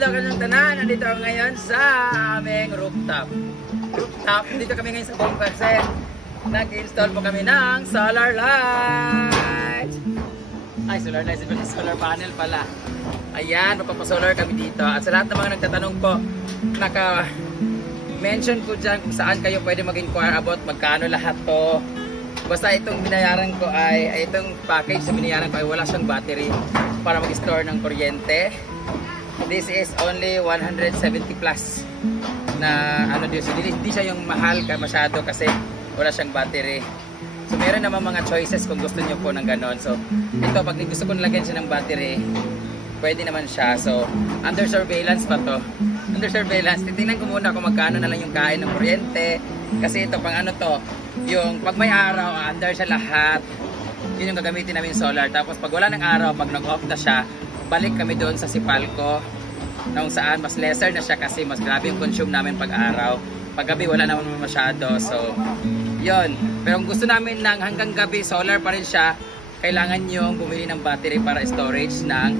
adlaw kanyang tanan. Nandito ako ngayon sa aming rooftop. Dito kami ngayon sa buong kasi nag-install po kami ng solar light. Ay, solar light, solar panel pala. Ayan, mapapasolar kami dito. At sa lahat ng mga nagtatanong po, naka-mention po dyan kung saan kayo pwede mag-inquire about magkano lahat to. Basta itong binayaran ko ay, itong package na binayaran ko ay wala siyang battery para mag-store ng kuryente. This is only 170 plus na ano dito. So, hindi siya yung mahal ka masyado kasi wala siyang battery. So meron naman mga choices kung gusto niyo po ng ganon. So ito, pag gusto ko nilagyan siya ng battery, pwede naman siya. So under surveillance pa to. Under surveillance, titingnan ko muna kung magkano na lang yung kain ng kuryente. Kasi ito, pang ano to, yung pag may araw, under siya lahat. Yun yung gagamitin namin solar. Tapos pag wala ng araw, pag nag-off na siya, balik kami doon sa Sipalco. Nung saan mas lesser na siya kasi mas grabe yung consume namin pag araw. Pag gabi wala naman masyado. So yon. Pero kung gusto namin ng hanggang gabi solar pa rin siya, kailangan yung bumili ng battery para storage ng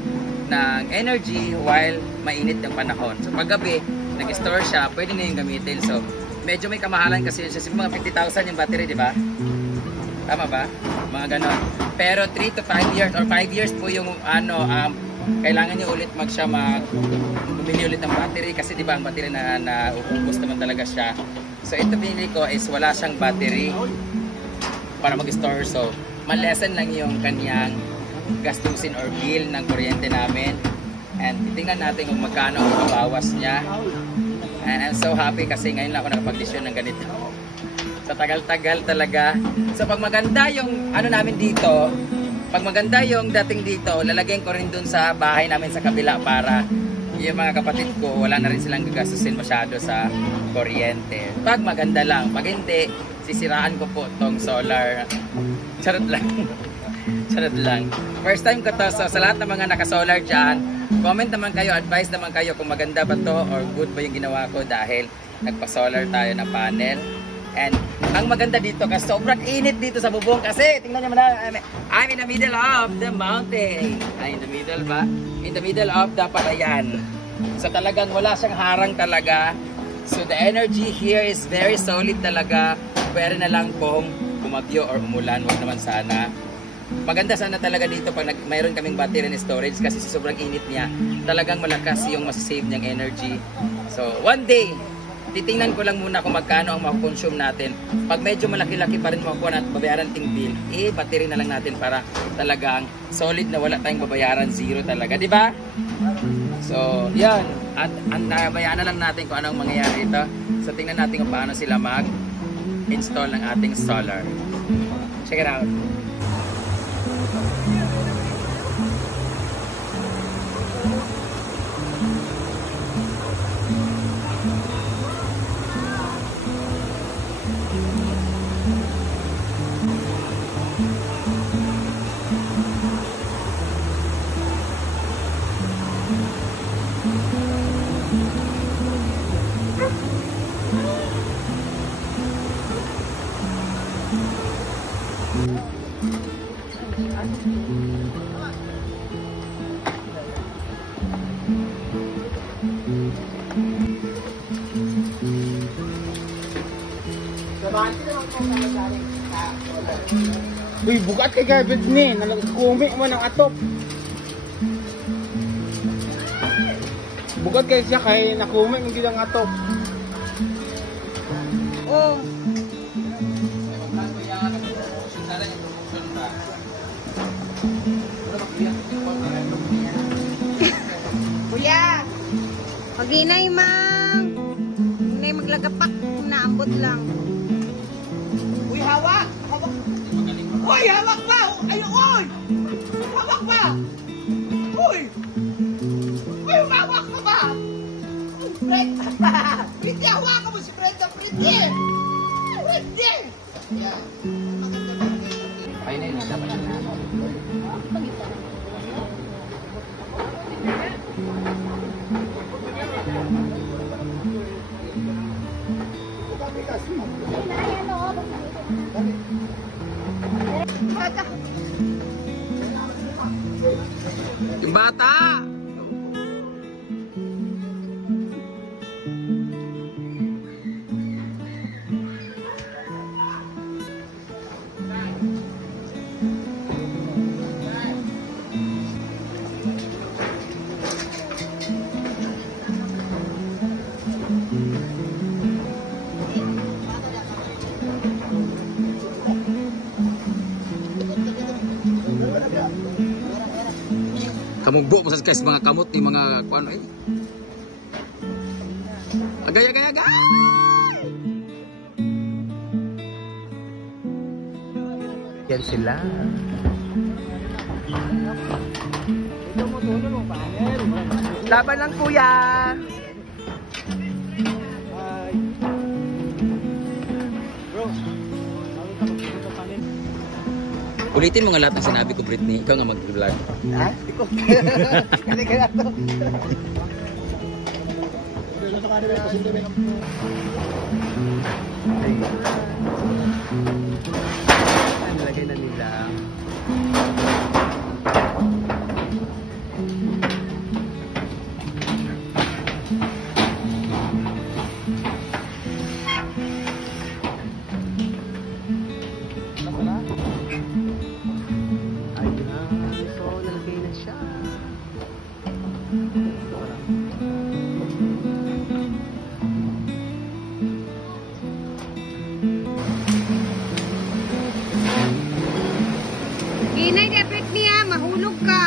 energy while mainit ng panahon. So pag gabi nag-store siya, pwede na yung gamitin. So medyo may kamahalan kasi yun siya. Mga 50,000 yung battery, di ba? Tama ba? Mga ganon. Pero 3 to 5 years or 5 years po yung ano, kailangan nyo ulit bumili ulit ng battery kasi di ba ang battery na uubos naman talaga siya. So ito pinili ko is wala siyang battery para mag-store. So malesen lang yung kanyang gastusin or bill ng kuryente namin. And titingnan natin kung magkano ang mabawas niya. And I'm so happy kasi ngayon lang ako nakapag-desisyon ng ganito. Sa tagal-tagal talaga. So pag maganda yung ano namin dito, pag maganda yung dating dito, lalagyan ko rin dun sa bahay namin sa kabila para yung mga kapatid ko, wala na rin silang gagastusin masyado sa kuryente. Pag maganda lang, pag hindi, sisiraan ko po tong solar. Charot lang. Charot lang. First time ko to, so sa lahat ng mga naka-solar dyan, comment naman kayo, advice naman kayo kung maganda ba to or good ba yung ginawa ko dahil nagpa-solar tayo ng panel. And ang maganda dito kasi sobrang init dito sa bubong kasi tingnan nyo na, I'm in the middle of the mountain. Ay, in the middle ba? In the middle of the Palayan. So talagang wala siyang harang talaga. So the energy here is very solid talaga. Pwede na lang kung bumagyo or umulan, wag naman sana. Maganda sana talaga dito pag mayroon kaming battery and storage kasi sa sobrang init niya, talagang malakas yung masasave niyang energy. So one day, titingnan ko lang muna kung magkano ang makukonsume natin. Pag medyo malaki-laki pa rin makukuha natin babayaran ting bill, battery na lang natin para talagang solid na wala tayong babayaran, zero talaga, di ba? So, yan. At nabayaan na lang natin kung anong mangyayari ito. So, tingnan natin kung paano sila mag-install ng ating solar. Check it out. Uy, bukat kay garbage ni, nalagkumi mo ng atop. Bukat kay siya kay nakumi ng gilang atop. Oh. Kuya, pag-inay mang. Inay maglagapak, naambot lang. Uy, hawak! Hawak! Uy, hawak pa! Ay, uy! Hawak pa! Uy! Uy, hawak ka ba? Brenda pa! Pretty, hawak mo si Brenda! Pretty! Pretty! Yeah. Ayun na yun, dapat na. Bata! Kamugbo mo sa guys mga kamot ni mga kuan ay. Agay agay agay. Yan sila. Laban lang kuya. Ulitin mo nga lahat ng sinabi ko, Britney. Ikaw nga mag-vlog. Ha? Ikaw. Kasi kaya to. Nalagay na nila. Ginay, dapat niya, mahulog ka.